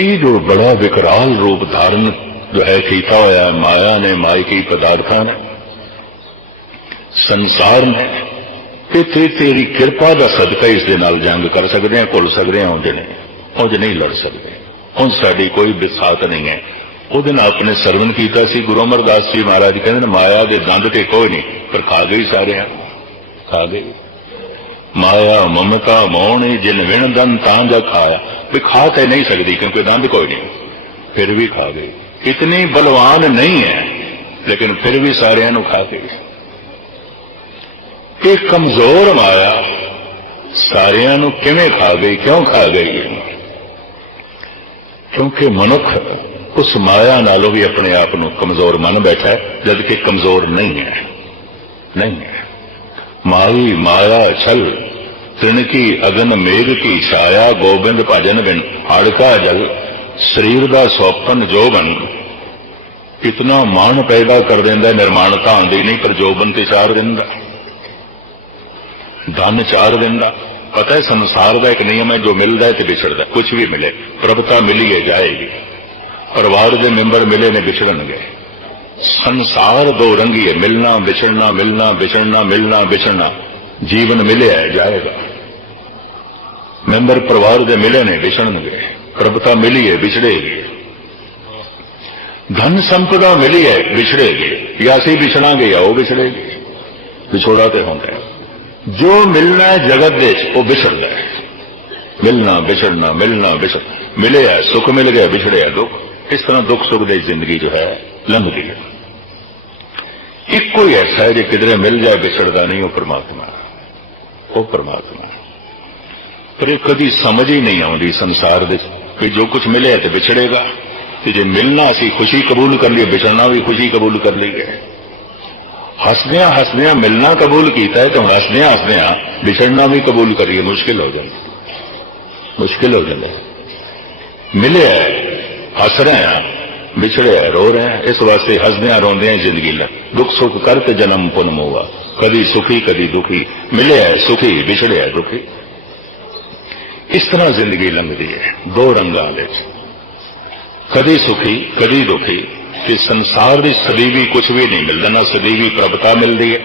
ਇਹ ਜੋ ਬੜਾ ਵਿਕਰਾਲ ਰੂਪ ਧਾਰਨ ਜੋ ਹੈ ਕੀਤਾ ਹੋਇਆ ਹੈ, ਮਾਇਆ ਨੇ ਮਾਇਕੀ ਪਦਾਰਥਾਂ ਨੇ, ਸੰਸਾਰ ਨੇ ਤੇ ਤੇਰੀ ਕਿਰਪਾ ਦਾ ਸਦਕਾ ਇਸ ਦੇ ਨਾਲ ਜੰਗ ਕਰ ਸਕਦੇ ਹਾਂ ਭੁੱਲ ਸਕਦੇ ਹਾਂ ਉਹਦੇ ਨੇ ਉਹਦੇ ਨਹੀਂ ਲੜ ਸਕਦੇ। ਹੁਣ ਸਾਡੀ ਕੋਈ ਵਿਸਾਤ ਨਹੀਂ ਹੈ। ਉਹਦੇ ਨਾਲ ਆਪਣੇ ਸਰਵਨ ਕੀਤਾ ਸੀ, ਗੁਰੂ ਅਮਰਦਾਸ ਜੀ ਮਹਾਰਾਜ ਕਹਿੰਦੇ ਨੇ, ਮਾਇਆ ਦੇ ਦੰਦ ਤੇ ਕੋਈ ਨਹੀਂ, ਪਰ ਖਾ ਗਈ ਸਾਰਿਆਂ ਖਾ ਗਈ ਮਾਇਆ, ਮਮਤਾ ਮੋਹਣੀ ਜਿਨ ਵਿਣ ਦਨ ਤਾਂ ਜਾ ਖਾਇਆ। ਵੀ ਖਾ ਤੇ ਨਹੀਂ ਸਕਦੀ ਕਿਉਂਕਿ ਦੰਦ ਕੋਈ ਨਹੀਂ। ਫਿਰ ਵੀ ਖਾ ਗਈ। ਇਤਨੀ ਬਲਵਾਨ ਨਹੀਂ ਹੈ, ਲੇਕਿਨ ਫਿਰ ਵੀ ਸਾਰਿਆਂ ਨੂੰ ਖਾ ਗਈ। ਇਹ ਕਮਜ਼ੋਰ ਮਾਇਆ ਸਾਰਿਆਂ ਨੂੰ ਕਿਵੇਂ ਖਾ ਗਈ, ਕਿਉਂ ਖਾ ਗਈ? ਕਿਉਂਕਿ ਮਨੁੱਖ ਉਸ ਮਾਇਆ ਨਾਲੋਂ ਵੀ ਆਪਣੇ ਆਪ ਨੂੰ ਕਮਜ਼ੋਰ ਮੰਨ ਬੈਠਾ ਹੈ ਜਦ ਕਿ ਕਮਜ਼ੋਰ ਨਹੀਂ ਹੈ। ਨਹੀਂ ਹੈ। ਮਾਈ, ਮਾਇਆ, ਛਲ ਤ੍ਰਿਣ ਕੀ ਅਗਨ ਮੇਘ ਕੀ ਛਾਇਆ ਗੋਬਿੰਦ ਭਜਨ ਬਿਨ ਹੜਕਾ ਜਲ ਸਰੀਰ ਦਾ ਸੋਪਨ ਜੋਬਨ ਕਿਤਨਾ ਮਾਣ ਪੈਦਾ ਕਰ ਦਿੰਦਾ ਹੈ, ਨਿਰਮਾਣਤਾ ਆਉਂਦੀ ਨਹੀਂ ਪਰ ਜੋਬਨ ਤੇ ਚਾਰ ਦਿੰਦਾ। ਧਨ ਚਾਰ ਦਿੰਦਾ। ਪਤਾ ਹੈ ਸੰਸਾਰ ਦਾ ਇੱਕ ਨਿਯਮ ਹੈ ਜੋ ਮਿਲਦਾ ਹੈ ਤੇ ਵਿਛੜਦਾ। ਕੁਝ ਵੀ ਮਿਲੇ ਪ੍ਰਭਤਾ ਮਿਲੀ ਹੈ ਜਾਏਗੀ। ਪਰਿਵਾਰ ਦੇ ਮੈਂਬਰ ਮਿਲੇ ਨੇ ਵਿਛੜਨਗੇ। ਸੰਸਾਰ ਦੋ ਰੰਗੀ ਹੈ ਮਿਲਣਾ ਵਿਛੜਨਾ ਮਿਲਣਾ ਵਿਛੜਨਾ ਮਿਲਣਾ ਵਿਛੜਨਾ। ਜੀਵਨ ਮਿਲਿਆ ਜਾਏਗਾ। ਮੈਂਬਰ ਪਰਿਵਾਰ ਦੇ ਮਿਲੇ ਨੇ ਵਿਛੜਨਗੇ। ਪ੍ਰਭਤਾ ਮਿਲੀ ਹੈ ਵਿਛੜੇਗੀ। ਧਨ ਸੰਪਦਾ ਮਿਲੀ ਹੈ ਵਿਛੜੇਗੀ। ਜਾਂ ਅਸੀਂ ਵਿਛੜਾਂਗੇ ਜਾਂ ਉਹ ਵਿਛੜੇਗੀ। ਵਿਛੋੜਾ ਤੇ ਹੁੰਦਾ ਜੋ ਮਿਲਣਾ ਹੈ ਜਗਤ ਦੇ ਵਿੱਚ, ਉਹ ਵਿਛੜਦਾ ਹੈ। ਮਿਲਣਾ, ਵਿਛੜਨਾ, ਮਿਲਣਾ ਵਿਛੜ ਮਿਲਿਆ, ਸੁੱਖ ਮਿਲ ਗਿਆ, ਵਿਛੜਿਆ ਦੁੱਖ। ਇਸ ਤਰ੍ਹਾਂ ਦੁੱਖ ਸੁੱਖ ਦੀ ਜ਼ਿੰਦਗੀ ਜੋ ਹੈ, ਲੰਘਦੀ ਹੈ। ਇੱਕੋ ਹੀ ਐਸਾ ਹੈ, ਜੇ ਕਿਧਰੇ ਮਿਲ ਜਾਏ, ਵਿਛੜਦਾ ਨਹੀਂ ਉਹ ਪਰਮਾਤਮਾ। ਉਹ ਪਰਮਾਤਮਾ ਪਰ ਇਹ ਕਦੀ ਸਮਝ ਹੀ ਨਹੀਂ ਆਉਂਦੀ ਸੰਸਾਰ ਦੇ ਕਿ ਜੋ ਕੁਝ ਮਿਲਿਆ ਤੇ ਵਿਛੜੇਗਾ। ਤੇ ਜੇ ਮਿਲਣਾ, ਅਸੀਂ ਖੁਸ਼ੀ ਕਬੂਲ ਕਰ ਲਈ ਵਿਛੜਨਾ ਵੀ ਖੁਸ਼ੀ ਕਬੂਲ ਕਰ ਲਈ ਗਏ ਹੱਸਦਿਆਂ ਹੱਸਦਿਆਂ ਮਿਲਣਾ ਕਬੂਲ ਕੀਤਾ ਹੈ ਤਾਂ ਹੁਣ ਹੱਸਦਿਆਂ ਹੱਸਦਿਆਂ ਵਿਛੜਨਾ ਵੀ ਕਬੂਲ ਕਰੀਏ, ਮੁਸ਼ਕਿਲ ਹੋ ਜਾਂਦਾ। ਮੁਸ਼ਕਿਲ ਹੋ ਜਾਂਦਾ। ਮਿਲਿਆ ਹੱਸ ਰਹੇ ਹਾਂ, ਵਿਛੜਿਆ ਰੋ ਰਹੇ ਇਸ ਵਾਸਤੇ ਹੱਸਦਿਆਂ ਰੋਂਦਿਆਂ ਜ਼ਿੰਦਗੀ ਲੈ ਦੁੱਖ ਸੁੱਖ ਕਰਤ ਜਨਮ ਪੁਨਮ ਮੋਆ ਕਦੀ ਸੁਖੀ, ਕਦੀ ਦੁਖੀ। ਮਿਲਿਆ ਸੁਖੀ, ਵਿਛੜਿਆ ਦੁਖੀ। ਇਸ ਤਰ੍ਹਾਂ ਜ਼ਿੰਦਗੀ ਲੰਘਦੀ ਹੈ, ਦੋ ਰੰਗਾਂ ਵਿੱਚ। ਕਦੇ ਸੁਖੀ, ਕਦੀ ਦੁਖੀ ਕਿ ਸੰਸਾਰ ਦੀ ਸਦੀਵੀ ਕੁਝ ਵੀ ਨਹੀਂ ਮਿਲਦਾ, ਨਾ ਸਦੀਵੀ ਪ੍ਰਭਤਾ ਮਿਲਦੀ ਹੈ,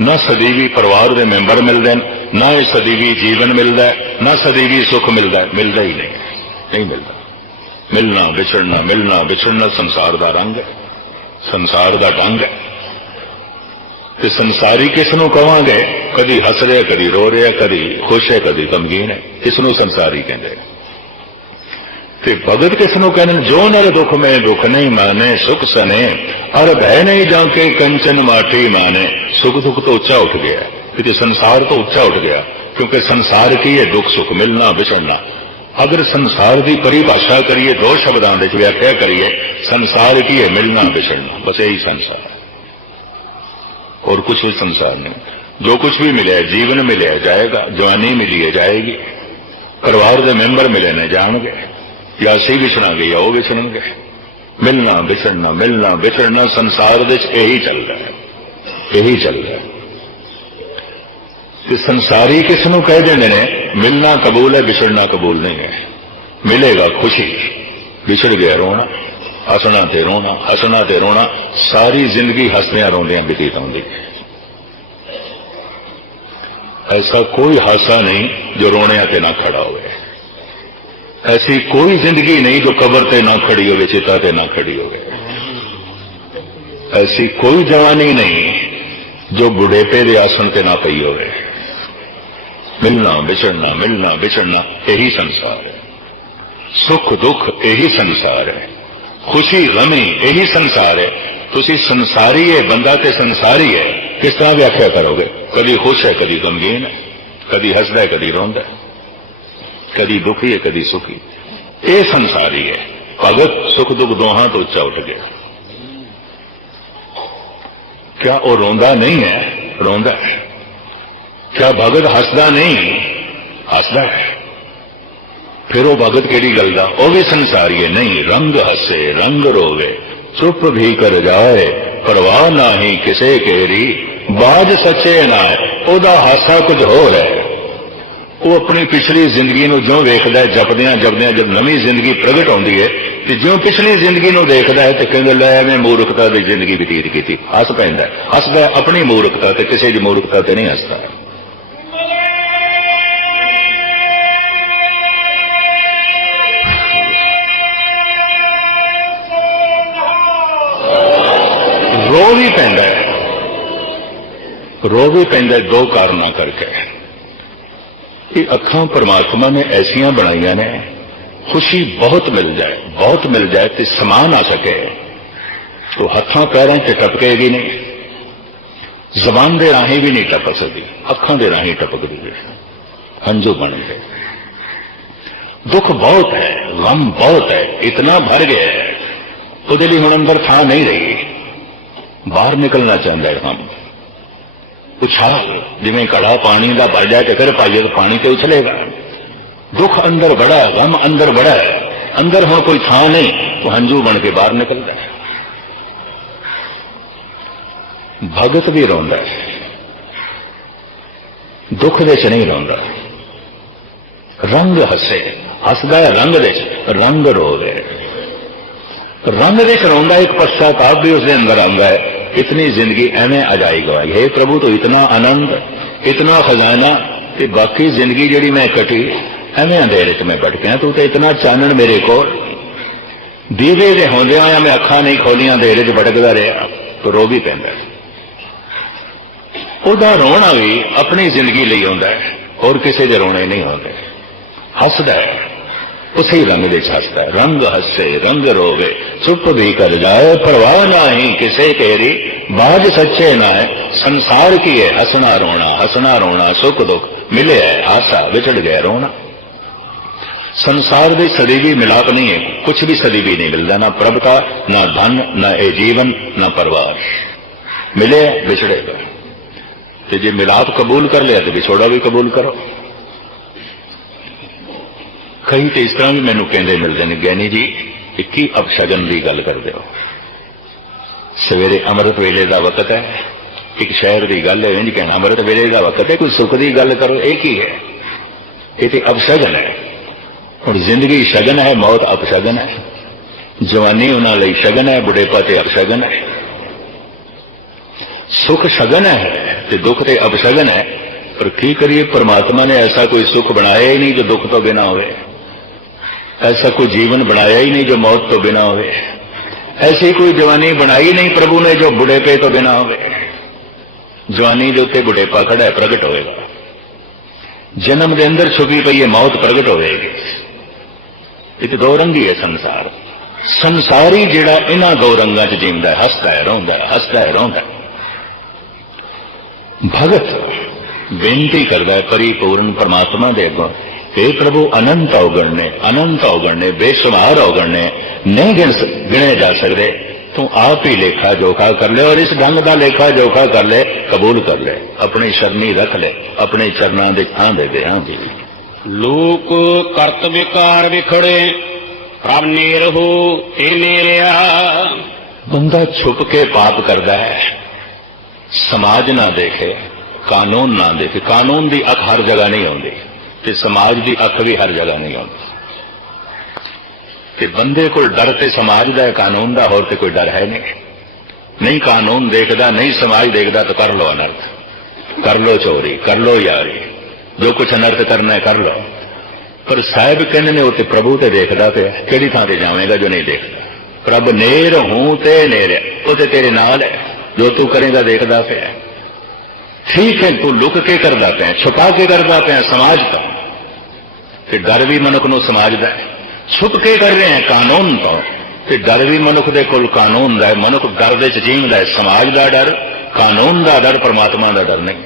ਨਾ ਸਦੀਵੀ ਪਰਿਵਾਰ ਦੇ ਮੈਂਬਰ ਮਿਲਦੇ ਨੇ ਨਾ ਇਹ ਸਦੀਵੀ ਜੀਵਨ ਮਿਲਦਾ ਨਾ ਸਦੀਵੀ ਸੁੱਖ ਮਿਲਦਾ ਮਿਲਦਾ ਹੀ ਨਹੀਂ ਨਹੀਂ ਮਿਲਦਾ। ਮਿਲਣਾ, ਵਿਛੜਨਾ ਮਿਲਣਾ, ਵਿਛੜਨਾ ਸੰਸਾਰ ਦਾ ਰੰਗ ਹੈ, ਸੰਸਾਰ ਦਾ ਢੰਗ ਹੈ। ਤੇ ਸੰਸਾਰੀ ਕਿਸ ਨੂੰ ਕਵਾਂਗੇ? ਕਦੀ ਹੱਸ ਰਿਹਾ ਕਦੀ ਰੋ ਰਿਹਾ ਕਦੀ ਖੁਸ਼ ਹੈ, ਕਦੀ ਗਮਗੀਨ ਹੈ। ਇਸ ਨੂੰ ਸੰਸਾਰੀ ਕਹਿੰਦੇ ਤੇ ਭਗਤ ਕਿਸ ਨੂੰ ਕਹਿੰਦੇ ਜੋ ਨਰ ਦੁਖ ਮੈਂ ਦੁਖ ਨਹੀਂ ਮਾਨੇ, ਸੁਖ ਸਨੇ, ਅਰ ਭੈ ਨਹੀਂ ਜਾਂ ਕੇ ਕੰਚਨ ਮਾਠੀ ਮਾਨੇ। ਸੁਖ ਦੁਖ ਤੋਂ ਉੱਚਾ ਉੱਠ ਗਿਆ ਤੇ ਸੰਸਾਰ ਤੋਂ ਉੱਚਾ ਉੱਠ ਗਿਆ। ਕਿਉਂਕਿ ਸੰਸਾਰ ਕੀ ਹੈ? ਦੁੱਖ, ਸੁਖ ਮਿਲਣਾ, ਵਿਛੜਨਾ। ਅਗਰ ਸੰਸਾਰ ਦੀ ਪਰਿਭਾਸ਼ਾ ਕਰੀਏ, ਦੋ ਸ਼ਬਦਾਂ ਦੇ ਵਿੱਚ ਵਿਆਖਿਆ ਕਰੀਏ, ਸੰਸਾਰ ਕੀ ਹੈ? ਮਿਲਣਾ, ਵਿਛੜਨਾ। ਬਸ ਇਹੀ ਸੰਸਾਰ और कुछ भी संसार नहीं जो कुछ भी मिले जीवन मिले जाएगा जवानी मिली है जाएगी परिवार के मैंबर मिले ने जाएंगे या ਅਸੀਂ ਵਿਛੜਾਂਗੇ ਜਾਂ ਉਹ ਵਿਛੜਨਗੇ ਮਿਲਣਾ ਵਿਛੜਨਾ ਮਿਲਣਾ ਵਿਛੜਨਾ ਸੰਸਾਰ ਦੇ ਵਿੱਚ ਇਹੀ ਚੱਲਦਾ ਹੈ ਇਹੀ ਚੱਲਦਾ ਹੈ ਤੇ ਸੰਸਾਰੀ ਕਿਸ ਨੂੰ ਕਹਿ ਦਿੰਦੇ ਨੇ ਮਿਲਣਾ ਕਬੂਲ ਹੈ ਵਿਛੜਨਾ ਕਬੂਲ ਨਹੀਂ ਹੈ ਮਿਲੇਗਾ ਖੁਸ਼ੀ ਵਿਛੜ ਗਿਆ ਰੋਣਾ ਹੱਸਣਾ ਤੇ ਰੋਣਾ ਹੱਸਣਾ ਤੇ ਰੋਣਾ ਸਾਰੀ ਜ਼ਿੰਦਗੀ ਹੱਸਦਿਆਂ ਰੋਂਦਿਆਂ ਬਤੀਤ ਹੁੰਦੀ ਹੈ ਐਸਾ ਕੋਈ ਹਾਸਾ ਨਹੀਂ ਜੋ ਰੋਣਿਆਂ ਤੇ ਨਾ ਖੜਾ ਹੋਵੇ ਐਸੀ ਕੋਈ ਜ਼ਿੰਦਗੀ ਨਹੀਂ ਜੋ ਕਬਰ ਤੇ ਨਾ ਖੜੀ ਹੋਵੇ ਚਿਤਾ ਤੇ ਨਾ ਖੜੀ ਹੋਵੇ ਐਸੀ ਕੋਈ ਜਵਾਨੀ ਨਹੀਂ ਜੋ ਬੁਢੇਪੇ ਦੇ ਆਸਣ ਤੇ ਨਾ ਪਈ ਹੋਵੇ ਮਿਲਣਾ ਵਿਛੜਨਾ ਮਿਲਣਾ ਵਿਛੜਨਾ ਇਹੀ ਸੰਸਾਰ ਹੈ ਸੁੱਖ ਦੁੱਖ ਇਹੀ ਸੰਸਾਰ ਹੈ ਖੁਸ਼ੀ ਗਮੀ ਇਹੀ ਸੰਸਾਰ ਹੈ। ਤੁਸੀਂ ਸੰਸਾਰੀ ਹੈ, ਬੰਦਾ ਤੇ ਸੰਸਾਰੀ ਹੈ। ਕਿਸ ਤਰ੍ਹਾਂ ਵਿਆਖਿਆ ਕਰੋਗੇ? ਕਦੀ ਖੁਸ਼ ਹੈ, ਕਦੀ ਗਮਗੀਨ ਹੈ। ਕਦੀ ਹੱਸਦਾ ਹੈ, ਕਦੀ ਰੋਂਦਾ ਹੈ। ਕਦੀ ਦੁਖੀ ਹੈ, ਕਦੀ ਸੁਖੀ। ਇਹ ਸੰਸਾਰੀ ਹੈ। ਭਗਤ ਸੁਖ ਦੁੱਖ ਦੋਹਾਂ ਤੋਂ ਉੱਚਾ ਉੱਠ ਗਿਆ। ਕਿਆ ਉਹ ਰੋਂਦਾ ਨਹੀਂ ਹੈ? ਰੋਂਦਾ ਹੈ। ਕਿਆ ਭਗਤ ਹੱਸਦਾ ਨਹੀਂ? ਹੱਸਦਾ ਹੈ। ਫਿਰ ਉਹ ਭਗਤ ਕਿਹੜੀ ਗੱਲ ਦਾ? ਉਹ ਵੀ ਸੰਸਾਰੀਏ ਨਹੀਂ, ਰੰਗ ਹੱਸੇ, ਰੰਗ ਰੋਵੇ। ਚੁੱਪ ਵੀ ਕਰ ਜਾਏ, ਪਰਵਾਹ ਨਹੀਂ ਕਿਸੇ ਕੇਰੀ। ਬਾਜ ਸੱਚੇ ਨਾ ਉਹਦਾ ਹਾਸਾ ਕੁਝ ਹੋਰ ਹੈ। ਉਹ ਆਪਣੀ ਪਿਛਲੀ ਜ਼ਿੰਦਗੀ ਨੂੰ ਜਿਉਂ ਵੇਖਦਾ ਹੈ, ਜਪਦਿਆਂ ਜਪਦਿਆਂ ਜਦ ਨਵੀਂ ਜ਼ਿੰਦਗੀ ਪ੍ਰਗਟ ਹੁੰਦੀ ਹੈ, ਤੇ ਜਿਉਂ ਪਿਛਲੀ ਜ਼ਿੰਦਗੀ ਨੂੰ ਦੇਖਦਾ ਹੈ ਤੇ ਕਹਿੰਦਾ, ਲੈ, ਐਵੇਂ ਮੂਰਖਤਾ ਦੀ ਜ਼ਿੰਦਗੀ ਬਤੀਤ ਕੀਤੀ। ਹੱਸ ਪੈਂਦਾ ਹੱਸਦਾ ਆਪਣੀ ਮੂਰਖਤਾ ਤੇ, ਕਿਸੇ ਦੀ ਮੂਰਖਤਾ ਤੇ ਨਹੀਂ ਹੱਸਦਾ। ਰੋ ਵੀ ਪੈਂਦਾ ਹੈ ਦੋ ਕਾਰਨਾਂ ਕਰਕੇ। ਇਹ ਅੱਖਾਂ ਪਰਮਾਤਮਾ ਨੇ ਐਸੀਆਂ ਬਣਾਈਆਂ ਨੇ, ਖੁਸ਼ੀ ਬਹੁਤ ਮਿਲ ਜਾਏ, ਬਹੁਤ ਮਿਲ ਜਾਏ ਤੇ ਸਮਾਨ ਆ ਸਕੇ। ਉਹ ਹੱਥਾਂ ਪੈਰਾਂ 'ਚ ਟਪਕੇਗੀ ਨਹੀਂ ਜ਼ਬਾਨ ਦੇ ਰਾਹੀਂ ਵੀ ਨਹੀਂ ਟਪਕ ਸਕਦੀ, ਅੱਖਾਂ ਦੇ ਰਾਹੀਂ ਟਪਕਦੀ ਹੈ। ਹੰਝੂ ਬਣ ਗਏ। ਦੁੱਖ ਬਹੁਤ ਹੈ, ਗਮ ਬਹੁਤ ਹੈ, ਇਤਨਾ ਭਰ ਗਿਆ ਹੈ। ਉਹਦੇ ਲਈ ਹੁਣ ਅੰਦਰ ਥਾਂ ਨਹੀਂ ਰਹੀ। ਬਾਹਰ ਨਿਕਲਣਾ ਚਾਹੁੰਦਾ ਹੈ ਹਮ। ਉਛਾਲ ਜਿਵੇਂ ਕੜਾ ਪਾਣੀ ਦਾ ਭਰ ਜਾਏ ਤੇ ਫਿਰ ਪਾਈਏ ਤਾਂ ਪਾਣੀ ਤੇ ਉਛਲੇਗਾ ਦੁੱਖ ਅੰਦਰ ਬੜਾ ਹੈ ਗਮ ਅੰਦਰ ਬੜਾ ਹੈ ਅੰਦਰ ਹੁਣ ਕੋਈ ਥਾਂ ਨਹੀਂ ਉਹ ਹੰਝੂ ਬਣ ਕੇ ਬਾਹਰ ਨਿਕਲਦਾ ਹੈ ਭਗਤ ਵੀ ਰੋਂਦਾ ਹੈ ਦੁੱਖ ਦੇ ਚ ਨਹੀਂ ਰੋਂਦਾ ਰੰਗ ਹੱਸੇ ਹੱਸਦਾ ਹੈ ਰੰਗ ਦੇ ਚ ਰੰਗ ਰੋਵੇ ਰੰਗ ਦੇ ਚ ਰੋਂਦਾ ਇੱਕ ਪਛਤਾਤਾਪ ਵੀ ਉਸਦੇ ਅੰਦਰ ਆਉਂਦਾ ਹੈ इतनी जिंदगी ਐਵੇਂ ਅਜਾਈ ਗਵਾਈ ਹੈ ਪ੍ਰਭੂ ਤੋਂ ਇਤਨਾ ਆਨੰਦ ਇਤਨਾ ਖਜ਼ਾਨਾ ਤੇ ਬਾਕੀ ਜ਼ਿੰਦਗੀ ਜਿਹੜੀ ਮੈਂ ਕਟੀ ਐਵੇਂ ਅੰਧੇਰੇ 'ਚ ਮੈਂ ਭਟਕਿਆ ਤੂੰ ਤੇ ਇਤਨਾ ਚਾਨਣ ਮੇਰੇ ਕੋਲ ਦੀਵੇ ਦੇ ਹੁੰਦਿਆਂ ਆ ਮੈਂ ਅੱਖਾਂ ਨਹੀਂ ਖੋਲੀਆਂ ਅੰਧੇਰੇ 'ਚ ਭਟਕਦਾ ਰਿਹਾ ਤੋ ਰੋ ਵੀ ਪੈਂਦਾ ਉਹਦਾ ਰੋਣਾ ਵੀ ਆਪਣੀ ਜ਼ਿੰਦਗੀ ਲਈ ਹੁੰਦਾ ਹੈ ਹੋਰ ਕਿਸੇ ਦੇ ਰੋਣੇ ਨਹੀਂ ਹੁੰਦੇ ਹੱਸਦਾ ਹੈ ਉਸੇ ਰੰਗ ਦੇ ਚ ਹੱਸਦਾ ਰੰਗ ਹੱਸੇ, ਰੰਗ ਰੋਵੇ। ਚੁੱਪ ਵੀ ਕਰ ਜਾਏ, ਪਰਵਾਹ ਨਹੀਂ ਕਿਸੇ ਤੇਰੀ ਬਾਜ ਸੱਚੇ ਨਾ ਹੈ, ਸੰਸਾਰ ਕੀ ਹੈ? ਹਸਣਾ, ਰੋਣਾ ਹਸਣਾ, ਰੋਣਾ, ਸੁਖ ਦੁੱਖ ਮਿਲੇ ਹੈ, ਆਸਾ ਵਿਛੜ ਗਿਆ, ਰੋਣਾ। ਸੰਸਾਰ ਦੇ ਸਦੀਵੀ ਮਿਲਾਪ ਨਹੀਂ ਹੈ ਕੁਝ ਵੀ ਸਦੀਵੀ ਨਹੀਂ ਮਿਲਦਾ, ਨਾ ਪ੍ਰਭਤਾ ਨਾ ਧਨ, ਨਾ ਇਹ ਜੀਵਨ, ਨਾ ਪਰਿਵਾਰ ਮਿਲੇ ਵਿਛੜੇਗਾ ਤੇ ਜੇ ਮਿਲਾਪ ਕਬੂਲ ਕਰ ਲਿਆ, ਤੇ ਵਿਛੋੜਾ ਵੀ ਕਬੂਲ ਕਰੋ। ਕਈ ਤੇ ਇਸ ਤਰ੍ਹਾਂ ਵੀ ਮੈਨੂੰ ਕਹਿੰਦੇ ਮਿਲਦੇ ਨੇ ਗਿਆਨੀ ਜੀ ਇੱਕ ਹੀ ਅਪਸ਼ਗਨ ਦੀ ਗੱਲ ਕਰਦੇ ਹੋ? ਸਵੇਰੇ ਅੰਮ੍ਰਿਤ ਵੇਲੇ ਦਾ ਵਕਤ ਹੈ। ਇੱਕ ਸ਼ਹਿਰ ਦੀ ਗੱਲ ਹੈ ਇੰਜ ਕਹਿਣਾ, ਅੰਮ੍ਰਿਤ ਵੇਲੇ ਦਾ ਵਕਤ ਹੈ, ਕੋਈ ਸੁੱਖ ਦੀ ਗੱਲ ਕਰੋ, ਇਹ ਕੀ ਹੈ? ਇਹ ਤੇ ਅਪਸ਼ਗਨ ਹੈ। ਹੁਣ ਜ਼ਿੰਦਗੀ ਸ਼ਗਨ ਹੈ, ਮੌਤ ਅਪਸ਼ਗਨ ਹੈ। ਜਵਾਨੀ ਉਹਨਾਂ ਲਈ ਸ਼ਗਨ ਹੈ, ਬੁਢੇਪਾ ਤੇ ਅਪਸ਼ਗਨ ਹੈ। ਸੁਖ ਸ਼ਗਨ ਹੈ ਤੇ ਦੁੱਖ ਤੇ ਅਪਸ਼ਗਨ ਹੈ। ਪਰ ਕੀ ਕਰੀਏ, ਪਰਮਾਤਮਾ ਨੇ ਐਸਾ ਕੋਈ ਸੁਖ ਬਣਾਇਆ ਹੀ ਨਹੀਂ ਜੋ ਦੁੱਖ ਤੋਂ ਬਿਨਾ ਹੋਵੇ। ऐसा कोई जीवन बनाया ही नहीं जो मौत तो बिना होवे ऐसी कोई जवानी बनाई नहीं प्रभु ने जो बुढ़ेपे तो बिना होवे जवानी जो उत्ते बुढ़ेपा खड़ा है प्रगट होएगा जन्म के अंदर छुपी पई है मौत प्रगट होएगी ਇਹ ਦੋ ਰੰਗੀ ਹੈ ਸੰਸਾਰ ਸੰਸਾਰੀ ਜਿਹੜਾ ਇਹਨਾਂ ਦੋ ਰੰਗਾਂ 'ਚ ਜਿੰਦਾ ਹੈ ਹੱਸਦਾ ਹੈ ਰੋਂਦਾ ਹੈ ਹੱਸਦਾ ਹੈ ਰੋਂਦਾ ਹੈ ਭਗਤ ਬੇਨਤੀ ਕਰਦਾ ਹੈ ਪਰਿਪੂਰਨ ਪਰਮਾਤਮਾ ਦੇ ਅੱਗੇ हे प्रभु अनंत अवगण ने अनंत अवगण ने बेशुमार अवगण ने नहीं गिन स- गिने जा सकते तू आप ही लेखा जोखा कर ले और इस ढंग का लेखा जोखा कर ले कबूल कर ले अपनी शरणी रख ले अपने चरणों ਦੇ ਥਾਂ ਦੇ ਦੇ ਹਾਂ ਜੀ ਲੋਕ ਕਰਤ ਵਿਕਾਰ ਵਿਖੜੇ ਪ੍ਰਭ ਨੀਰਹੁ ਤੇ ਨੀਰਿਆ ਬੰਦਾ ਛੁਪ ਕੇ ਪਾਪ ਕਰਦਾ ਹੈ ਸਮਾਜ ਨਾ ਦੇਖੇ ਕਾਨੂੰਨ ਨਾ ਦੇਖੇ ਕਾਨੂੰਨ ਦੀ ਅੱਖ ਹਰ ਜਗ੍ਹਾ ਨਹੀਂ ਆਉਂਦੀ ਤੇ ਸਮਾਜ ਦੀ ਅੱਖ ਵੀ ਹਰ ਜਗ੍ਹਾ ਨਹੀਂ ਆਉਂਦੀ। ਤੇ ਬੰਦੇ ਕੋਲ ਡਰ ਤੇ ਸਮਾਜ ਦਾ ਕਾਨੂੰਨ ਦਾ, ਹੋਰ ਤੇ ਕੋਈ ਡਰ ਹੈ ਨਹੀਂ। ਨਹੀਂ ਕਾਨੂੰਨ ਦੇਖਦਾ, ਨਹੀਂ ਸਮਾਜ ਦੇਖਦਾ ਤਾਂ ਕਰ ਲੋ ਅਨਰਥ। ਕਰ ਲੋ ਚੋਰੀ, ਕਰ ਲੋ ਯਾਰੀ। ਜੋ ਕੁਛ ਅਨਰਥ ਕਰਨਾ ਹੈ, ਕਰ ਲੋ ਪਰ ਸਾਹਿਬ ਕਹਿੰਦੇ ਨੇ ਉਹ ਤੇ ਪ੍ਰਭੂ ਤੇ ਦੇਖਦਾ ਪਿਆ ਕਿਹੜੀ ਥਾਂ ਤੇ ਜਾਵੇਂਗਾ ਜੋ ਨਹੀਂ ਦੇਖਦਾ? ਪ੍ਰਭ ਨੇਰ ਹੂੰ ਤੇ ਨੇਰ ਉਹ ਤੇ ਤੇਰੇ ਨਾਲ ਹੈ। ਜੋ ਤੂੰ ਕਰੇਗਾ ਦੇਖਦਾ ਪਿਆ ਠੀਕ ਹੈ, ਤੂੰ ਲੁਕ ਕੇ ਕਰਦਾ ਪਿਆ ਛੁਪਾ ਕੇ ਕਰਦਾ ਪਿਆ ਸਮਾਜ ਤੋਂ। ਤੇ ਡਰ ਵੀ ਮਨੁੱਖ ਨੂੰ ਸਮਾਜ ਦਾ ਹੈ। ਛੁਪ ਕੇ ਕਰ ਰਹੇ ਹੈ ਕਾਨੂੰਨ ਤੋਂ ਤੇ ਡਰ ਵੀ ਮਨੁੱਖ ਦੇ ਕੋਲ ਕਾਨੂੰਨ ਦਾ ਹੈ। ਮਨੁੱਖ ਡਰ ਦੇ ਚ ਜੀਵਦਾ ਹੈ। ਸਮਾਜ ਦਾ ਡਰ, ਕਾਨੂੰਨ ਦਾ ਡਰ, ਪਰਮਾਤਮਾ ਦਾ ਡਰ ਨਹੀਂ।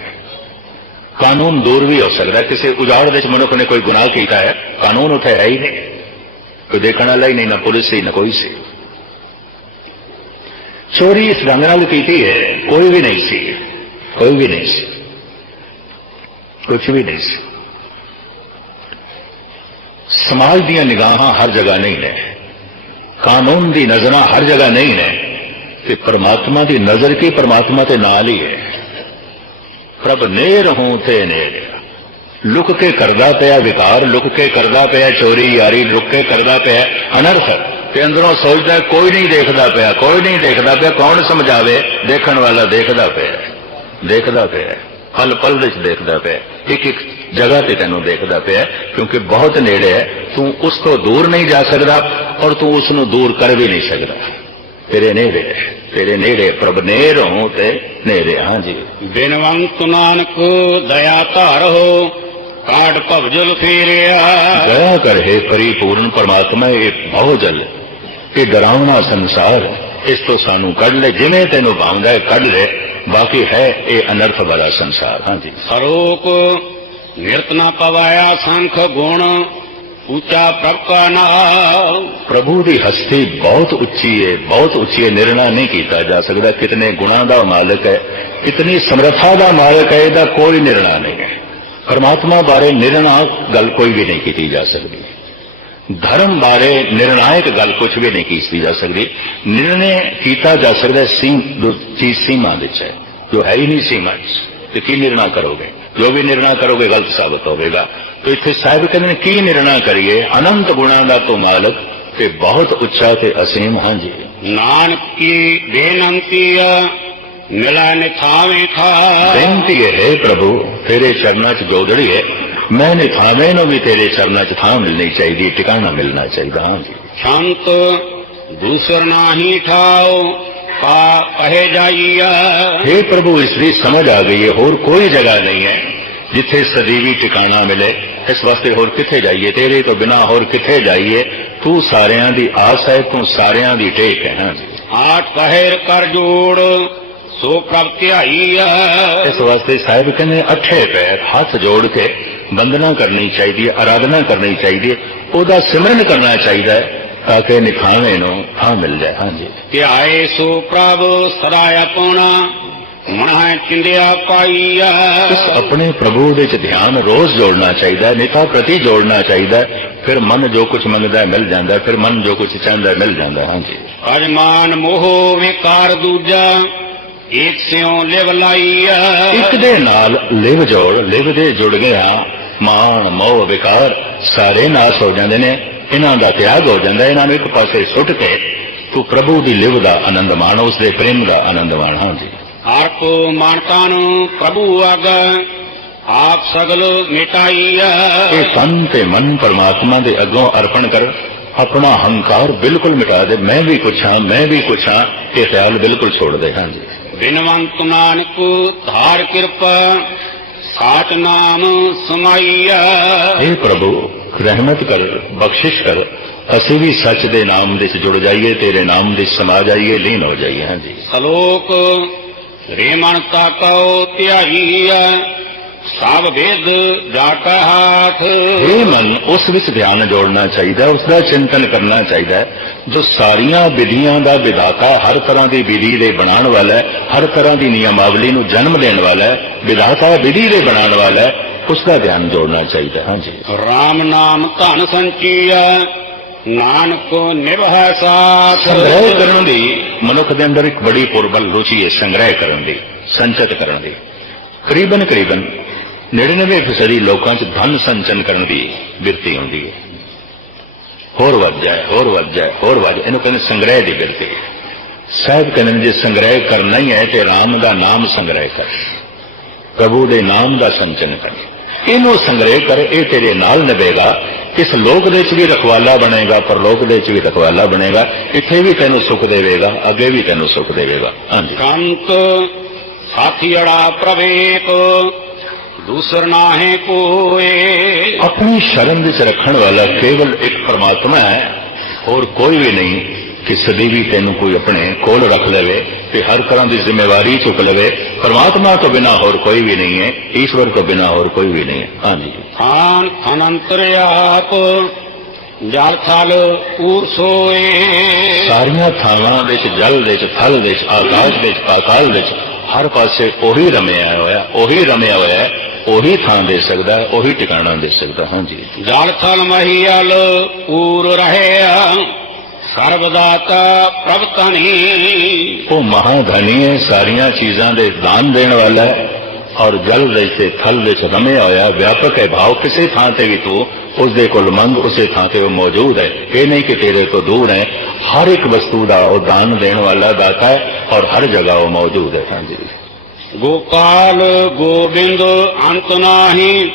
ਕਾਨੂੰਨ ਦੂਰ ਵੀ ਹੋ ਸਕਦਾ ਕਿਸੇ ਉਜਾੜ ਦੇ ਚ ਮਨੁੱਖ ਨੇ ਕੋਈ ਗੁਨਾਹ ਕੀਤਾ ਹੈ, ਕਾਨੂੰਨ ਉੱਥੇ ਹੈ ਹੀ ਨਹੀਂ। ਕੋਈ ਦੇਖਣ ਵਾਲਾ ਹੀ ਨਹੀਂ, ਨਾ ਪੁਲਿਸ ਸੀ, ਨਾ ਕੋਈ ਸੀ। ਚੋਰੀ ਇਸ ਢੰਗ ਨਾਲ ਕੀਤੀ ਹੈ, ਕੋਈ ਵੀ ਨਹੀਂ ਸੀ। ਕੋਈ ਵੀ ਨਹੀਂ ਸੀ। ਕੁਝ ਵੀ ਨਹੀਂ ਸੀ। ਸਮਾਜ ਦੀਆਂ ਨਿਗਾਹਾਂ ਹਰ ਜਗ੍ਹਾ ਨਹੀਂ ਨੇ। ਕਾਨੂੰਨ ਦੀ ਨਜ਼ਰਾਂ ਹਰ ਜਗ੍ਹਾ ਨਹੀਂ ਨੇ। ਤੇ ਪਰਮਾਤਮਾ ਦੀ ਨਜ਼ਰ ਕੀ ਪਰਮਾਤਮਾ ਤੇ ਨਾਲ ਹੀ ਹੈ। ਪ੍ਰਭ ਨੇਰ ਹੂੰ ਤੇ ਨੇਰ। ਲੁਕ ਕੇ ਕਰਦਾ ਪਿਆ ਵਿਕਾਰ, ਲੁਕ ਕੇ ਕਰਦਾ ਪਿਆ ਚੋਰੀ, ਯਾਰੀ, ਲੁਕ ਕੇ ਕਰਦਾ ਪਿਆ ਅਨਰਥ। ਤੇ ਅੰਦਰੋਂ ਸੋਚਦਾ ਕੋਈ ਨਹੀਂ ਦੇਖਦਾ ਪਿਆ, ਕੋਈ ਨਹੀਂ ਦੇਖਦਾ ਪਿਆ, ਕੌਣ ਸਮਝਾਵੇ? ਦੇਖਣ ਵਾਲਾ ਦੇਖਦਾ ਪਿਆ। ਦੇਖਦਾ ਪਿਆ। ਹਲ ਪਲ ਵਿੱਚ ਦੇਖਦਾ ਪਿਆ। ਇੱਕ ਇੱਕ ਜਗ੍ਹਾ ਤੇ ਤੈਨੂੰ ਦੇਖਦਾ ਪਿਆ ਕਿਉਂਕਿ ਬਹੁਤ ਨੇੜੇ ਹੈ। ਤੂੰ ਉਸ ਤੋਂ ਦੂਰ ਨਹੀਂ ਜਾ ਸਕਦਾ ਔਰ ਤੂੰ ਉਸ ਨੂੰ ਦੂਰ ਕਰ ਵੀ ਨਹੀਂ ਸਕਦਾ। ਤੇਰੇ ਨੇੜੇ ਤੇਰੇ ਨੇੜੇ ਪ੍ਰਭ ਨੇੜੋਂ ਤੇ ਨੇੜੇ ਹਾਂਜੀ। ਬਿਨਵੰਤ ਨਾਨਕ ਦਇਆ ਧਾਰੋ ਕਾਟ ਭਵਜਲ ਫੇਰਿਆ। ਦਇਆ ਕਰ ਪਰਿਪੂਰਨ ਪਰਮਾਤਮਾ ਇਹ ਬਹੁਜਲ ਇਹ ਡਰਾਵਣਾ ਸੰਸਾਰ ਇਸ ਤੋਂ ਸਾਨੂੰ ਕੱਢ ਲੈ ਜਿਵੇਂ ਤੈਨੂੰ ਭਾਉਂਦਾ ਹੈ ਕੱਢ ਲੈ। ਬਾਕੀ ਹੈ ਇਹ ਅਨਰਥ ਵਾਲਾ ਸੰਸਾਰ। ਹਾਂਜੀ। ਸਰੋਕ ਨਿਰਤ ਨਾ ਪਵਾਇਆ ਸੰਖ ਗੁਣ, ਉੱਚਾ ਪ੍ਰਭ ਕਾ ਪ੍ਰਭੂ ਦੀ ਹਸਤੀ ਬਹੁਤ ਉੱਚੀ ਹੈ ਬਹੁਤ ਉੱਚੀ ਹੈ ਨਿਰਣਾ ਨਹੀਂ ਕੀਤਾ ਜਾ ਸਕਦਾ। ਕਿਤਨੇ ਗੁਣਾਂ ਦਾ ਮਾਲਕ ਹੈ, ਕਿਤਨੀ ਸਮਰੱਥਾ ਦਾ ਮਾਲਕ ਹੈ, ਇਹਦਾ ਕੋਈ ਨਿਰਣਾ ਨਹੀਂ ਹੈ। ਪਰਮਾਤਮਾ ਬਾਰੇ ਨਿਰਣਾ ਗੱਲ ਕੋਈ ਵੀ ਨਹੀਂ ਕੀਤੀ ਜਾ ਸਕਦੀ। ਧਰਮ ਬਾਰੇ ਨਿਰਣਾਇਕ ਗੱਲ ਕੁਝ ਵੀ ਨਹੀਂ ਕੀਤੀ ਜਾ ਸਕਦੀ। ਨਿਰਣੇ ਕੀਤਾ ਜਾ ਸਕਦਾ ਸੀਮ ਚੀਜ਼ ਸੀਮਾ ਵਿੱਚ ਹੈ। ਜੋ ਹੈ ਹੀ ਨਹੀਂ ਸੀਮਾ ਵਿੱਚ, ਤੇ ਕੀ ਨਿਰਣਾ ਕਰੋਗੇ? ਜੋ ਵੀ ਨਿਰਣਾ ਕਰੋਗੇ ਗਲਤ ਸਾਬਤ ਹੋਵੇਗਾ ਤੇ ਇੱਥੇ ਸਾਹਿਬ ਕਹਿੰਦੇ ਨੇ ਕੀ ਨਿਰਣਾ ਕਰੀਏ ਅਨੰਤ ਗੁਣਾਂ ਦਾ ਤੂੰ ਮਾਲਕ ਤੇ ਬਹੁਤ ਉੱਚਾ ਤੇ ਅਸੀਮ ਹਾਂਜੀ ਨਾਨਕ ਕੀ ਬੇਨੰਤੀ ਮਿਲਾ ਨਿਥਾਵੇਂ ਥਾ ਬੇਨਤੀ ਇਹ ਹੈ ਪ੍ਰਭੂ ਤੇਰੇ ਚਰਨਾਂ 'ਚ ਜੋਦੜੀਏ ਮੈਂ ਨਿਥਾਵੇਂ ਨੂੰ ਵੀ ਤੇਰੇ ਚਰਨਾਂ 'ਚ ਥਾਂ ਮਿਲਣੀ ਚਾਹੀਦੀ ਟਿਕਾਣਾ ਮਿਲਣਾ ਚਾਹੀਦਾ ਹਾਂਜੀ ਸ਼ੰਤ ਦੂਸਰ ਨਾਹੀ ਠਾਓ ਪਾ ਕਹੇ ਜਾਈਆ। हे ਪ੍ਰਭੂ ਇਸ ਦੀ ਸਮਝ ਆ ਗਈ ਹੈ। ਹੋਰ ਕੋਈ ਜਗ੍ਹਾ ਨਹੀਂ ਹੈ ਜਿੱਥੇ ਸਦੀਵੀ ਟਿਕਾਣਾ ਮਿਲੇ। ਇਸ ਵਾਸਤੇ ਹੋਰ ਕਿੱਥੇ ਜਾਈਏ? ਤੇਰੇ ਤੋਂ ਬਿਨਾ ਹੋਰ ਕਿੱਥੇ ਜਾਈਏ? ਤੂੰ ਸਾਰਿਆਂ ਦੀ ਆਸ ਹੈ ਤੂੰ ਸਾਰਿਆਂ ਦੀ ਟੇਕ ਹੈ। ਹਾਂਜੀ ਆਠ ਪਹਿਰ ਕਰ ਜੋੜ ਸੋ ਪ੍ਰਭ ਧਿਆਈਆ ਇਸ ਵਾਸਤੇ ਸਾਹਿਬ ਕਹਿੰਦੇ ਅੱਠੇ ਪੈਰ ਹੱਥ ਜੋੜ ਕੇ ਬੰਦਨਾ ਕਰਨੀ ਚਾਹੀਦੀ ਹੈ ਆਰਾਧਨਾ ਕਰਨੀ ਚਾਹੀਦੀ ਹੈ। ਉਹਦਾ ਸਿਮਰਨ ਕਰਨਾ ਚਾਹੀਦਾ ਹੈ। ਕਿ ਨਿਖਾਵੇਂ ਨੂੰ ਥਾਂ ਮਿਲ ਜਾਏ। ਹਾਂਜੀ। ਧਿਆਏ ਸੋ ਪ੍ਰਭ ਸਦਾ ਆਪਣਾ ਮਨ ਹੈ ਚਿੰਦਿਆ ਪਾਈਆ। ਇਸ ਆਪਣੇ ਪ੍ਰਭੂ ਦੇ ਚ ਧਿਆਨ ਰੋਜ਼ ਜੋੜਨਾ ਚਾਹੀਦਾ ਹੈ ਨਿਤਾ ਪ੍ਰਤੀ ਜੋੜਨਾ ਚਾਹੀਦਾ ਫਿਰ ਮਨ ਜੋ ਕੁਝ ਮੰਗਦਾ ਹੈ ਮਿਲ ਜਾਂਦਾ ਫਿਰ ਮਨ ਜੋ ਕੁਝ ਚਾਹੁੰਦਾ ਹੈ ਮਿਲ ਜਾਂਦਾ ਹਾਂਜੀ। ਅਜਮਾਨ ਮੋਹ ਵਿਕਾਰ ਦੂਜਾ ਏਕ ਸਿਉ ਲਿਵ ਲਾਈਆ ਇੱਕ ਦੇ ਨਾਲ ਲਿਵ ਜੋੜ ਲਿਵ ਦੇ ਜੁੜ ਗਿਆ ਮਾਨ ਮੋਹ ਵਿਕਾਰ ਸਾਰੇ ਨਾਸ ਹੋ ਜਾਂਦੇ ਨੇ। ਇਹਨਾਂ ਦਾ ਤਿਆਗ ਹੋ ਜਾਂਦਾ ਹੈ ਇਹਨਾਂ ਨੂੰ ਇੱਕ ਪਾਸੇ ਸੁੱਟ ਕੇ ਤੂੰ ਪ੍ਰਭੂ ਦੀ ਲਿਵ ਦਾ ਆਨੰਦ ਮਾਣ ਉਸ ਦੇ ਪ੍ਰੇਮ ਦਾ ਆਨੰਦ ਮਾਣ ਹਾਂਜੀ ਹਰ ਕੋ ਮਾਨਤਾ ਨੂੰ ਪ੍ਰਭੂ ਅਗ ਆਪ ਸਗਲ ਮਿਟਾਈਆ ਇਹ ਤਨ ਤੇ ਮਨ ਪਰਮਾਤਮਾ ਦੇ ਅੱਗੋਂ ਅਰਪਣ ਕਰ ਆਪਣਾ ਹੰਕਾਰ ਬਿਲਕੁਲ ਮਿਟਾ ਦੇ ਮੈਂ ਵੀ ਕੁਛ ਹਾਂ ਮੈਂ ਵੀ ਕੁਛ ਹਾਂ ਇਹ ਖਿਆਲ ਬਿਲਕੁਲ ਛੋੜ ਦੇ ਹਾਂਜੀ ਬਿਨਵੰਤ ਨਾਨਕ ਧਾਰ ਕਿਰਪਾ ਸਾਚ ਨਾਮ ਸਮਾਈਆ हे ਪ੍ਰਭੂ ਰਹਿਮਤ ਕਰ ਬਖਸ਼ਿਸ਼ ਕਰ। ਅਸੀਂ ਵੀ ਸੱਚ ਦੇ ਨਾਮ ਦੇ ਚ ਜੁੜ ਜਾਈਏ ਤੇਰੇ ਨਾਮ ਦੇ ਸਮਾ ਜਾਈਏ ਲੀਨ ਹੋ ਜਾਈਏ। ਹਾਂਜੀ। ਸਲੋਕ ਰੇ ਮਨ ਤਾਕਉ ਧਿਆਈਆ ਸਭ ਵੇਦ ਜਾਟਾ ਹਾਥ। ਇਹ ਮਨ ਉਸ ਵਿੱਚ ਧਿਆਨ ਜੋੜਨਾ ਚਾਹੀਦਾ ਉਸ ਦਾ ਚਿੰਤਨ ਕਰਨਾ ਚਾਹੀਦਾ ਜੋ ਸਾਰੀਆਂ ਵਿਧੀਆਂ ਦਾ ਵਿਦਾਤਾ ਹਰ ਤਰ੍ਹਾਂ ਦੀ ਵਿਧੀ ਦੇ ਬਣਾਉਣ ਵਾਲਾ ਹੈ ਹਰ ਤਰ੍ਹਾਂ ਦੀ ਨਿਯਮਾਵਲੀ ਨੂੰ ਜਨਮ ਦੇਣ ਵਾਲਾ ਹੈ ਵਿਦਾਤਾ ਵਿਧੀ ਦੇ ਬਣਾਉਣ ਵਾਲਾ ਹੈ ਉਸ ਦਾ ਧਿਆਨ ਜੋੜਨਾ ਚਾਹੀਦਾ। ਹਾਂਜੀ। ਰਾਮ ਨਾਮ ਧਨ ਸੰਚੀਆ ਨਾਨਕ ਨਿਭੈ ਸਾਥ। ਸੰਗ੍ਰਹਿ ਕਰਨ ਦੀ ਮਨੁੱਖ ਦੇ ਅੰਦਰ ਇੱਕ ਬੜੀ ਪੁਰਬਲ ਰੁਚੀ ਹੈ ਸੰਗ੍ਰਹਿ ਕਰਨ ਦੀ ਸੰਚਿਤ ਕਰਨ ਦੀ। ਕਰੀਬਨ ਕਰੀਬਨ 99% ਫੀਸਦੀ ਲੋਕਾਂ 'ਚ ਧਨ ਸੰਚਨ ਕਰਨ ਦੀ ਬਿਰਤੀ ਹੁੰਦੀ ਹੈ। ਹੋਰ ਵੱਧ ਜਾਏ ਹੋਰ ਵੱਧ ਜਾਏ ਹੋਰ ਵੱਧ ਜਾਏ। ਇਹਨੂੰ ਕਹਿੰਦੇ ਸੰਗ੍ਰਹਿ ਦੀ ਬਿਰਤੀ। ਸਾਹਿਬ ਕਹਿੰਦੇ ਜੇ ਸੰਗ੍ਰਹਿ ਕਰਨਾ ਹੀ ਹੈ ਤੇ ਰਾਮ ਦਾ ਨਾਮ ਸੰਗ੍ਰਹਿ ਕਰ। ਪ੍ਰਭੂ ਦੇ ਨਾਮ ਦਾ ਸੰਚਨ ਕਰ। ਇਹਨੂੰ ਸੰਗ੍ਰਹਿ ਕਰ ਇਹ ਤੇਰੇ ਨਾਲ ਨਿਭੇਗਾ ਇਸ ਲੋਕ ਦੇ ਵਿੱਚ ਵੀ ਰਖਵਾਲਾ ਬਣੇਗਾ ਪਰਲੋਕ ਦੇ ਵਿੱਚ ਵੀ ਰਖਵਾਲਾ ਬਣੇਗਾ। ਇੱਥੇ ਵੀ ਤੈਨੂੰ ਸੁਖ ਦੇਵੇਗਾ ਅੱਗੇ ਵੀ ਤੈਨੂੰ ਸੁਖ ਦੇਵੇਗਾ। ਹਾਂਜੀ। ਕੰਤ ਸਾਥੀ ਅੜਾ ਪ੍ਰਵੇਕ ਦੂਸਰ ਨਾਹੇ ਕੋਏ। ਆਪਣੀ ਸ਼ਰਨ ਵਿੱਚ ਰੱਖਣ ਵਾਲਾ ਕੇਵਲ ਇੱਕ ਪਰਮਾਤਮਾ ਹੈ ਹੋਰ ਕੋਈ ਵੀ ਨਹੀਂ। ਕਿ ਸਦੀ ਵੀ ਤੈਨੂੰ ਕੋਈ ਆਪਣੇ ਕੋਲ ਰੱਖ ਲਵੇ ਤੇ ਹਰ ਤਰ੍ਹਾਂ ਦੀ ਜ਼ਿੰਮੇਵਾਰੀ ਚੁੱਕ ਲਵੇ ਪਰਮਾਤਮਾ ਤੋਂ ਬਿਨਾ ਹੋਰ ਕੋਈ ਵੀ ਨਹੀਂ ਹੈ ਈਸ਼ਵਰ ਤੋਂ ਬਿਨਾ ਹੋਰ ਕੋਈ ਵੀ ਨਹੀਂ ਹੈ। ਹਾਂਜੀ ਖਾਨ ਅਨੰਤਰ ਆਪ ਜਲ ਥਲ ਪੂਰ ਸੋਏ। ਸਾਰੀਆਂ ਥਾਵਾਂ ਵਿੱਚ ਜਲ ਵਿੱਚ ਥਲ ਵਿੱਚ ਆਕਾਸ਼ ਵਿੱਚ ਪਾਤਾਲ ਵਿੱਚ ਹਰ ਪਾਸੇ ਉਹੀ ਰਮਿਆ ਹੋਇਆ ਉਹੀ ਰਮਿਆ ਹੋਇਆ ਉਹੀ ਥਾਂ ਦੇ ਸਕਦਾ ਉਹੀ ਟਿਕਾਣਾ ਦੇ ਸਕਦਾ ਹਾਂਜੀ। ਜਲ ਥਲ ਮਹੀਲ ਪੂਰ ਰਹਿਆ ਸਰਬਦਾਤਾ ਪ੍ਰਭ ਤਨੀ ਉਹ ਮਹਾਧਨੀ ਹੈ ਸਾਰੀਆਂ ਚੀਜ਼ਾਂ ਦੇ ਦਾਨ ਦੇਣ ਵਾਲਾ ਹੈ। ਔਰ ਜਲ ਤੇ ਥਲ ਵਿੱਚ ਰਮਿਆ ਹੋਇਆ ਵਿਆਪਕ ਹੈ ਭਾਵ ਕਿਸੇ ਥਾਂ ਤੇ ਵੀ ਤੂੰ ਉਸ ਦੇ ਕੋਲ ਮੰਗ ਉਸੇ ਥਾਂ ਤੇ ਉਹ ਮੌਜੂਦ ਹੈ। ਇਹ ਨਹੀਂ ਕਿ ਤੇਰੇ ਤੋਂ ਦੂਰ ਹੈ। ਹਰ ਇੱਕ ਵਸਤੂ ਦਾ ਉਹ ਦਾਨ ਦੇਣ ਵਾਲਾ ਦਾਤਾ ਹੈ ਔਰ ਹਰ ਜਗ੍ਹਾ ਉਹ ਮੌਜੂਦ ਹੈ। ਹਾਂਜੀ। ਗੋਪਾਲ ਗੋਬਿੰਦ ਅੰਤ ਨਾਹੀ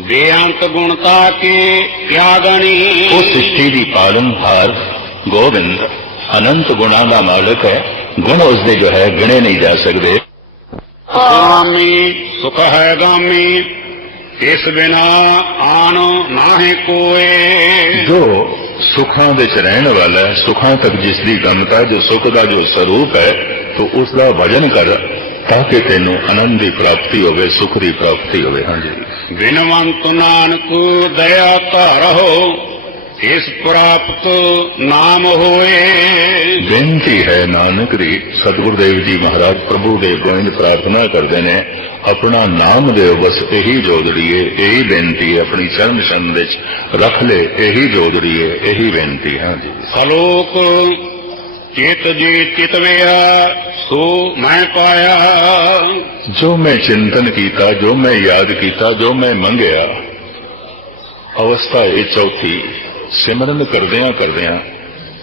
ਬੇਅੰਤ ਗੁਣਤਾ ਕੀ ਕਿਆ ਗਣੀ ਉਹ ਸ੍ਰਿਸ਼ਟੀ ਦੀ ਪਾਲਨਹਾਰ ਗੋਬਿੰਦ ਅਨੰਤ ਗੁਣਾਂ ਦਾ ਮਾਲਕ ਹੈ ਗੁਣ ਉਸ ਦੇ ਜੋ ਹੈ ਗਿਣੇ ਨਹੀਂ ਜਾ ਸਕਦੇ ਸੁਆਮੀ ਸੁਖ ਹੈ ਗਾਮੀ ਇਸ ਬਿਨਾ ਆਨ ਨਾਹੀ ਕੋਏ ਜੋ ਸੁਖਾਂ ਵਿੱਚ ਰਹਿਣ ਵਾਲਾ ਹੈ ਸੁਖਾਂ ਤੱਕ ਜਿਸ ਦੀ ਗਮਤਾ ਜੋ ਸੁਖ ਦਾ ਜੋ ਸਰੂਪ ਹੈ ਤੋ ਉਸ ਦਾ ਭਜਨ ਕਰ ਤਾਂ ਕਿ ਤੈਨੂੰ ਆਨੰਦ ਦੀ ਪ੍ਰਾਪਤੀ ਹੋਵੇ ਸੁਖ ਦੀ ਪ੍ਰਾਪਤੀ ਹੋਵੇ ਹਾਂਜੀ ਬਿਨਵੰਤ ਨਾਨਕ ਦਇਆ ਧਾਰੋ ਇਸ ਪ੍ਰਾਪਤ ਨਾਮ ਹੋਏ। ਬੇਨਤੀ ਹੈ ਨਾਨਕ ਦੀ ਸਤਿਗੁਰੂ ਦੇਵ ਜੀ ਮਹਾਰਾਜ ਪ੍ਰਭੂ ਦੇ ਗੋਇੰਦ ਪ੍ਰਾਰਥਨਾ ਕਰਦੇ ਨੇ ਆਪਣਾ ਨਾਮ ਦਿਓ ਬਸ ਇਹੀ ਜੋਦੜੀਏ ਇਹੀ ਬੇਨਤੀ ਆਪਣੀ ਚਰਨ ਛੰਦ ਵਿੱਚ ਰੱਖ ਲੈ ਇਹੀ ਜੋਦੜੀਏ ਇਹੀ ਬੇਨਤੀ ਹੈ। ਜੀ ਸਲੋਕ ਚਿਤ ਜੀ ਚਿਤਵਿਆ ਸੋ ਮੈਂ ਪਾਇਆ। ਜੋ ਮੈਂ ਚਿੰਤਨ ਕੀਤਾ ਜੋ ਮੈਂ ਯਾਦ ਕੀਤਾ ਜੋ ਮੈਂ ਮੰਗਿਆ ਅਵਸਥਾ ਇਹ ਚੌਥੀ। ਸਿਮਰਨ ਕਰਦਿਆਂ ਕਰਦਿਆਂ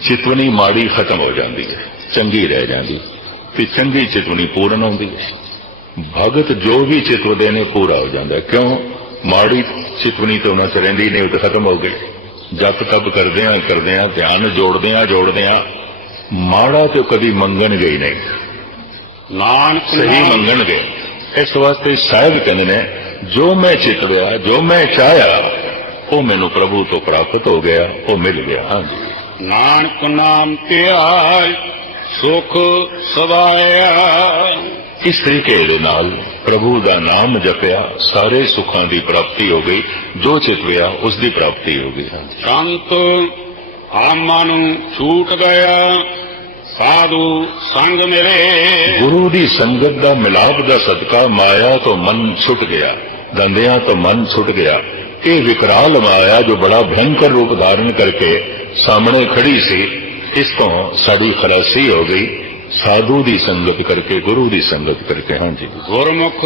ਚਿਤਵਨੀ ਮਾੜੀ ਖਤਮ ਹੋ ਜਾਂਦੀ ਹੈ ਚੰਗੀ ਰਹਿ ਜਾਂਦੀ ਤੇ ਚੰਗੀ ਚਿਤਵਨੀ ਪੂਰਨ ਹੁੰਦੀ ਹੈ। ਭਗਤ ਜੋ ਵੀ ਚਿਤਵਦੇ ਨੇ ਪੂਰਾ ਹੋ ਜਾਂਦਾ। ਕਿਉਂ? ਮਾੜੀ ਚਿਤਵਨੀ ਤੋਂ ਚ ਰਹਿੰਦੀ ਨਹੀਂ ਉਹ ਖਤਮ ਹੋ ਗਈ। ਜਪ ਤਪ ਕਰਦਿਆਂ ਕਰਦਿਆਂ ਧਿਆਨ ਜੋੜਦਿਆਂ ਜੋੜਦਿਆਂ ਮਾੜਾ ਤੇ ਕਦੀ ਮੰਗਣਗੇ ਹੀ ਨਹੀਂ। ਨਾਨਕ ਸਹੀ ਨਾਮ। ਮੰਗਣਗੇ। ਇਸ ਵਾਸਤੇ ਸਾਹਿਬ ਕਹਿੰਦੇ ਨੇ ਜੋ ਮੈਂ ਚਿਤਵਿਆ ਜੋ ਮੈਂ ਚਾਹਿਆ ਉਹ ਮੈਨੂੰ ਪ੍ਰਭੂ ਤੋਂ ਪ੍ਰਾਪਤ ਹੋ ਗਿਆ ਉਹ ਮਿਲ ਗਿਆ। ਹਾਂਜੀ। ਨਾਨਕ ਨਾਮ ਧਿਆਇ ਸੁਖ ਸਵਾਇਆ। ਇਸ ਤਰੀਕੇ ਦੇ ਨਾਲ ਪ੍ਰਭੂ ਦਾ ਨਾਮ ਜਪਿਆ ਸਾਰੇ ਸੁੱਖਾਂ ਦੀ ਪ੍ਰਾਪਤੀ ਹੋ ਗਈ ਜੋ ਚਿਤਵਿਆ ਉਸ ਦੀ ਪ੍ਰਾਪਤੀ ਹੋ ਗਈ। ਹਾਂਜੀ। ਸੰਤ ਆਮਾ ਨੂੰ ਛੂਟ ਗਿਆ ਸਾਧੂ ਸੰਗ ਮੇਰੇ। ਗੁਰੂ ਦੀ ਸੰਗਤ ਦਾ ਮਿਲਾਪ ਦਾ ਸਦਕਾ ਮਾਇਆ ਤੋਂ ਮਨ ਛੁੱਟ ਗਿਆ ਦੰਦਿਆਂ ਤੋਂ ਮਨ ਛੁੱਟ ਗਿਆ। ਇਹ ਵਿਕਰਾਲ ਮਾਇਆ ਜੋ ਬੜਾ ਭਿਆਨਕ ਰੂਪ ਧਾਰਨ ਕਰਕੇ ਸਾਹਮਣੇ ਖੜੀ ਸੀ ਇਸ ਤੋਂ ਸਾਡੀ ਖਲਾਸੀ ਹੋ ਗਈ। ਸਾਧੂ ਦੀ ਸੰਗਤ ਕਰਕੇ ਗੁਰੂ ਦੀ ਸੰਗਤ ਕਰਕੇ ਹਾਂਜੀ ਗੁਰਮੁਖ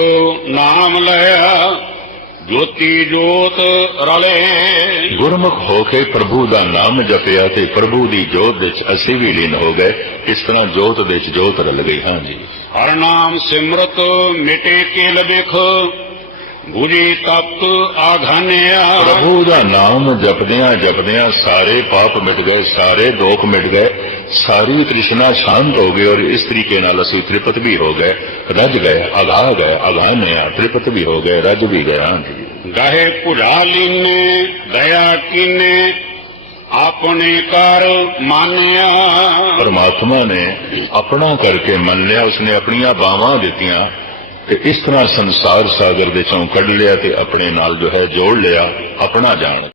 ਨਾਮ ਲਿਆ ਜੋਤੀ ਜੋਤ ਰਲੇ। ਗੁਰਮੁਖ ਹੋ ਕੇ ਪ੍ਰਭੂ ਦਾ ਨਾਮ ਜਪਿਆ ਤੇ ਪ੍ਰਭੂ ਦੀ ਜੋਤ ਵਿੱਚ ਅਸੀਂ ਵੀ ਲੀਨ ਹੋ ਗਏ। ਇਸ ਤਰ੍ਹਾਂ ਜੋਤ ਵਿੱਚ ਜੋਤ ਰਲ ਗਈ ਹਾਂਜੀ ਹਰ ਨਾਮ ਸਿਮਰਤ ਮਿਟੇ ਕੇ ਲਬਿਖ ਬੁਝੀ ਤਪਤ ਆਘਾਨਿਆ। ਪ੍ਰਭੂ ਦਾ ਨਾਮ ਜਪਦਿਆਂ ਜਪਦਿਆਂ ਸਾਰੇ ਪਾਪ ਮਿਟ ਗਏ ਸਾਰੇ ਦੋਖ ਮਿਟ ਗਏ ਸਾਰੀ ਤ੍ਰਿਸ਼ਨਾ ਸ਼ਾਂਤ ਹੋ ਗਈ ਔਰ ਇਸ ਤਰੀਕੇ ਨਾਲ ਅਸੀਂ ਤ੍ਰਿਪਤ ਵੀ ਹੋ ਗਏ ਰੱਜ ਗਏ ਅਗਾ ਗਏ ਅਗਾਨਿਆ ਤ੍ਰਿਪਤ ਵੀ ਹੋ ਗਏ ਰੱਜ ਵੀ ਗਏ ਹਾਂਜੀ ਗਾਹੇ ਭੁਲਾ ਲੀਨੇ ਦਇਆ ਕੀਨੇ ਆਪਣੇ ਕਰ ਮਾਨਿਆ। ਪਰਮਾਤਮਾ ਨੇ ਆਪਣਾ ਕਰਕੇ ਮੰਨ ਲਿਆ ਉਸਨੇ ਆਪਣੀਆਂ ਬਾਹਾਂ ਦਿੱਤੀਆਂ ਤੇ ਇਸ ਤਰ੍ਹਾਂ ਸੰਸਾਰ ਸਾਗਰ ਦੇ ਚੋਂ ਕੱਢ ਲਿਆ ਤੇ ਆਪਣੇ ਨਾਲ ਜੋ ਹੈ ਜੋੜ ਲਿਆ, ਆਪਣਾ ਜਾਣ।